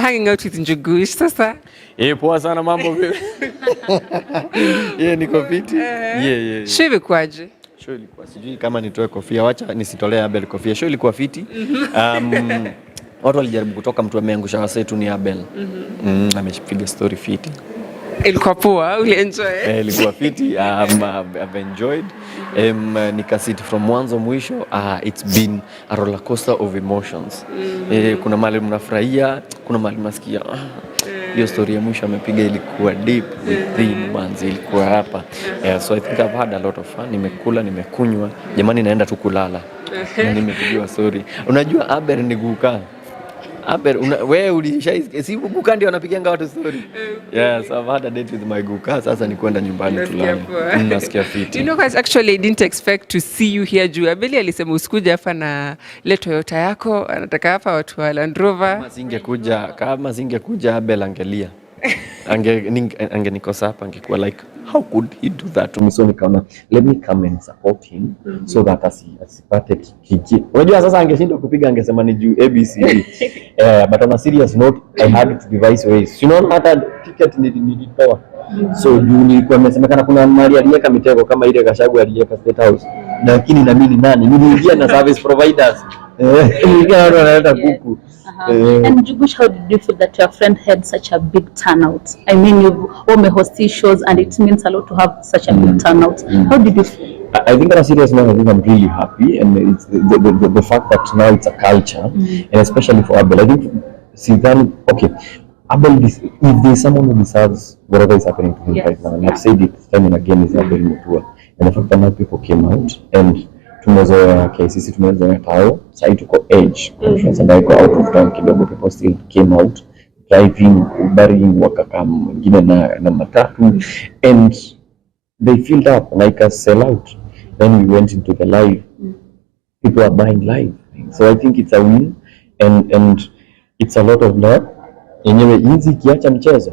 hanging out with Njugush sasa. Poa sana mambo vipi? Niko fiti. Show ilikuwaje? Show ilikuwa sijui kama nitoe kofia, wacha nisitolee Abel kofia. Show ilikuwa fiti. Watu walijaribu kutoka, mtu ameangusha wasetu ni Abel. Amepiga story fiti. Ilikuwa poa, ulienjoy? Ilikuwa fiti. I've enjoyed. Nikasit from mwanzo mwisho. It's been a roller coaster of emotions. Kuna mahali mnafurahia, kuna mahali mnasikia hiyo story ya mwisho amepiga ilikuwa deep within manzi, ilikuwa hapa. So I think I've had a lot of fun. Nimekula, nimekunywa. Jamani naenda tu kulala. Nimepigiwa story. Unajua Abel ni guka. Abel, wewe ulishai si guka ndio anapigianga watu story. Yes, I've had a date with my guka. Sasa ni kwenda nyumbani tulale. Nasikia fiti. You know guys, actually I didn't expect to see you here juu. Abel alisema usikuja hapa na ile Toyota yako, anataka hapa watu wa Land Rover. Kama singekuja Abel angelia. Angenikosa hapa, angekuwa like how could he do that to me? So nikaona let me come and support him so that asipate kiki. Unajua sasa angeshinda kupiga, angesema ni juu ABCD. But on a serious note, I had to devise ways. You know, hata ticket nilitoa. So juu nilikuwa nimesemekana kuna mali aliyeka mitego kama ile Gashagu aliyeka State House. Lakini na mimi ni nani? Niliingia na service providers. Niliingia na wanaleta kuku. And Njugush, how did you feel that your friend had such a big turnout? I mean, you've hosted shows and it means a lot to have such a big turnout. How did you feel? I think on a serious note, I think I'm really happy, and it's the fact that now it's a culture, and especially for Abel. I think okay, Abel, if there's someone who deserves whatever is happening to him right now, and I've said it time and again, is Abel Mutua. And the fact that now people came out and tumezoea sisi tumezoea tao, sasa tuko age, sasa iko out of town kidogo, people still came out driving, ubering, wakakaa mwingine na matatu, and they filled up like a sellout. Then we went into the live, people are buying live, so I think it's a win, and it's a lot of love. Yenyewe hizi kiacha mchezo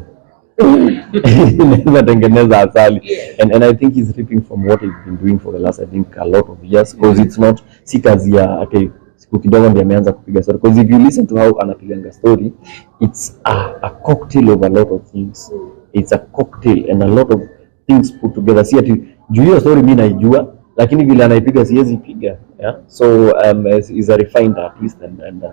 tengeneza asali, and I think he's reaping from what he's been doing for the last, I think, a lot of years, because it's not si kazi ya siku kidogo ndio ameanza kupiga story, because if you listen to how anapiganga story, it's a cocktail of a lot of things. It's a cocktail and a lot of things put together. Si ati juu hiyo story mimi naijua, lakini vile anaipiga siwezi piga. So he's a refined artist, and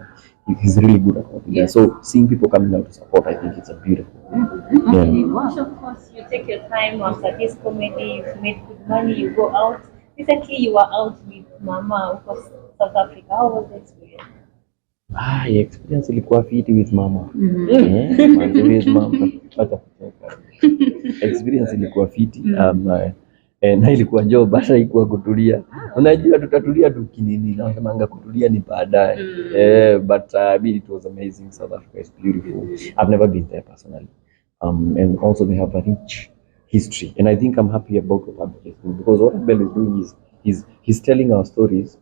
he's really good at what he does. So seeing people coming out to support, I think it's a beautiful. Of course, you take your time after this comedy, you've made good money, you go out. Recently, you were out with Mama, of course, South Africa. How was the experience? Experience ilikuwa fiti with Mama. With Mama. Experience ilikuwa fiti. Na ilikuwa job, basi ilikuwa kutulia. Unajua tutatulia tu kinini, na kama kutulia ni baadaye. But I mean, it was amazing. South Africa is beautiful. I've never been there personally. And also they have a rich history, and I think I'm happy about what Abel is doing, because what Abel is doing is he's telling our stories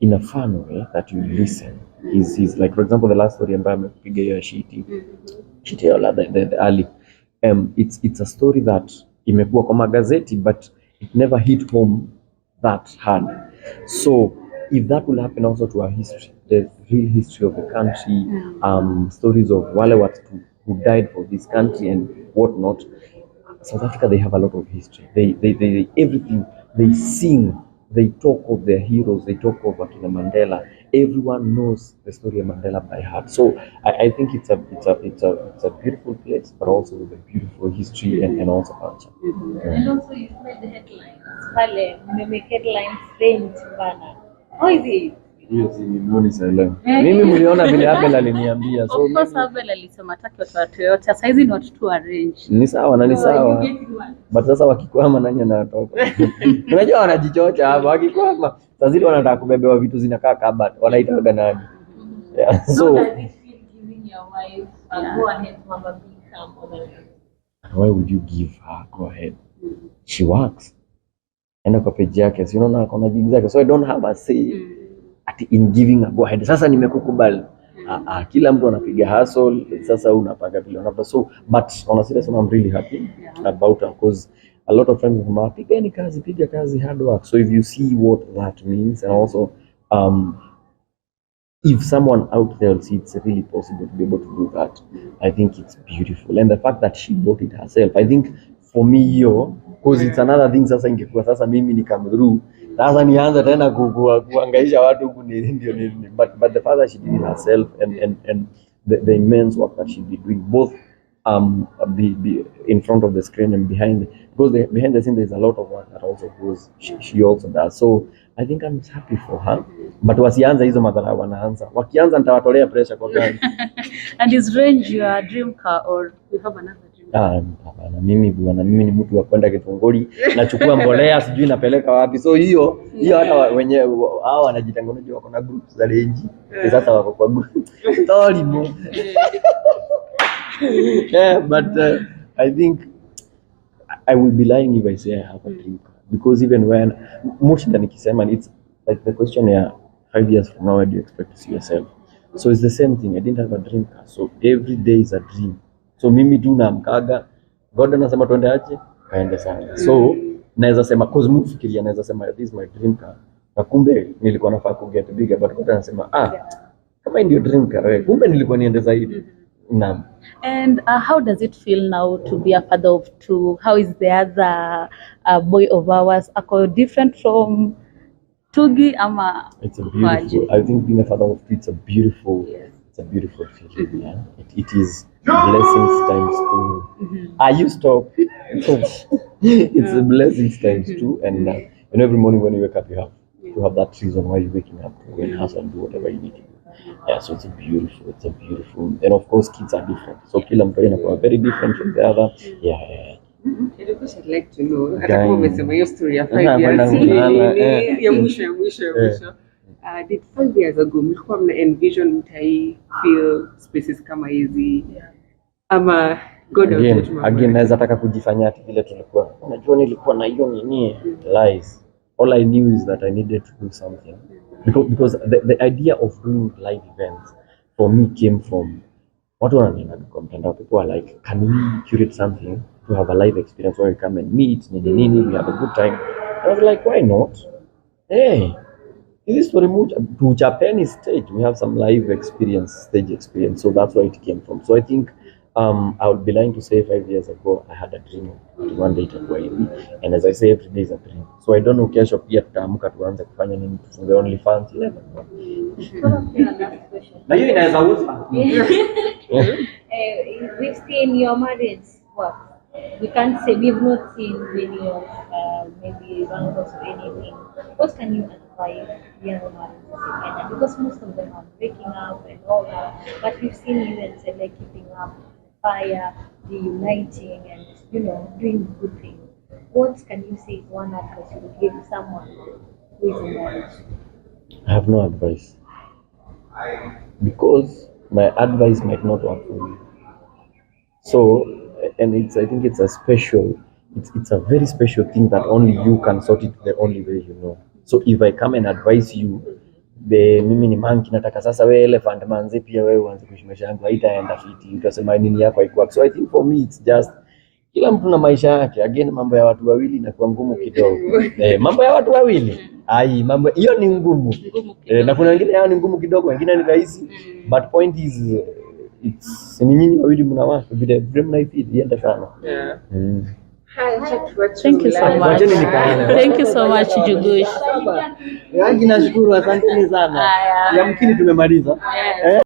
in a fun way that you listen. He's like, for example, the last story ambayo amepiga hiyo shiti the early, it's a story that imekuwa kwa magazeti, but it never hit home that hard. So if that will happen also to our history, the real history of the country, stories of wale watu who died for this country and whatnot. South Africa, they have a lot of history. They everything they sing, they talk of their heroes, they talk of Akina Mandela. Everyone knows the story of Mandela by heart. So I think it's a beautiful place, but also with a beautiful history and also culture. And also you made the headlines. Pale, make headlines strange bana. How is it? Yes, ni silent. Mimi mliona vile Abel aliniambia. So of course Abel alisema taki watu wa Toyota. Saizi not to arrange. Ni sawa na ni sawa. But sasa wakikwama nani anatoka? Unajua wanajichocha hapo, wakikwama sasa zile wanataka kubebewa vitu zinakaa kabati. Wanaitaga nani? So does it feel giving your wife a go ahead Mama become on? Why would you give her go ahead? She works. Enda kwa page yake, si unaona kuna jibu zake. So I don't have a say in giving a go ahead. Sasa nimekukubali. Kila mtu anapiga hustle, sasa unapanga vile unapaswa. So but on a serious note, I'm really happy about her, because a lot of friends from piga kazi, hard work. So if you see what that means, and also if someone out there will see it's really possible to be able to do that, I think it's beautiful. And the fact that she bought it herself, I think for me hiyo, because it's another thing. Sasa ingekuwa sasa mimi ni come through, sasa nianza tena kuangaisha watu huku ndio but the fact that she did it herself and the immense work that she'd be doing both be in front of the screen and behind, because behind the scene there's a lot of work that also goes she also does. So I think I'm happy for her, but wasianza hizo madhara wanaanza, wakianza nitawatolea pressure kwa gari. And is Range your dream car or you have another dream car? Hapana, mimi ni mtu wa kwenda Kitongori, nachukua mbolea sijui napeleka wapi. So hiyo hata wenyewe hao wanajitangaza wako na groups za Range. Sasa wako kwa group. Sorry mo. Yeah, but I think I will be lying if I say I have a dream car, because even when most nikisema, it's like the question here, 5 years from now, where do you expect to see yourself? So it's the same thing. I didn't have a dream car, so every day is a dream. So mimi tu naamkaga, God anasema twende aje, kaende sana. So naweza sema cause move fikiria, naweza sema this is my dream car, na kumbe nilikuwa nafaa ku get bigger, but God anasema kama ndio dream car, kumbe nilikuwa niende zaidi. Naam. And how does it feel now to be a father of two? How is the other boy of ours? Ako different from Tugi ama? It's a beautiful. I think being a father of two, it's a beautiful feeling. Yeah, it is blessings times two. You stop. It's a blessings times two, and every morning when you wake up, you have to have that reason why you're waking up to go and hustle and do whatever you need to do. Yeah, so it's a beautiful, and of course kids are different. So kila mtu anakuwa very different from the other. Yeah. I'd like to know, hata kama umesema hiyo story ya 5 years ya mwisho. Did 5 years ago mlikuwa mna envision mtai feel spaces kama hizi? Ama God again naweza taka kujifanya ati vile tulikuwa. Unajua nilikuwa na hiyo nini? Lies. All I knew is that I needed to do something. Because the idea of doing live events for me came from watu wananiambia kwa mtandao, people are like, can we curate something to have a live experience where we come and meet, we have a good time. I was like, why not? Hey, this is for to Japanese stage, we have some live stage experience. So that's where it came from. So I think I would be lying to say 5 years ago I had a dream to one day itakuwa hivi, and as I say every day is a dream. So I don't know kesho pia tutaamka tuanze kufanya nini, tufunge OnlyFans 11. Na hiyo inaweza uza. We've seen your marriage work. We can't say we've not seen many of maybe bangles or anything. What can you advise young marriages in Kenya? Because most of them are breaking up and all that, but we've seen you and Sele keeping up the fire, reuniting, and doing good things. What can you say is one advice you would give someone who is in marriage? I have no advice, because my advice might not work for you. So, and I think it's a very special thing that only you can sort it the only way you know. So if I come and advise you, mimi ni monkey nataka sasa wewe elephant manzi pia wewe uanze kushimesha yangu haitaenda fiti, utasema nini yako haikuwa. So I think for me it's just kila mtu na maisha yake. Again, mambo ya watu wawili inakuwa ngumu kidogo. Mambo ya watu wawili mambo hiyo ni ngumu. Na kuna wengine yao ni ngumu kidogo, wengine ni rahisi. But point is it's ni nyinyi wawili mnawaka vile mnaifidi iende sana. Thank you so much. Thank you so much, Njugush. Nashukuru, asanteni sana. Yamkini tumemaliza.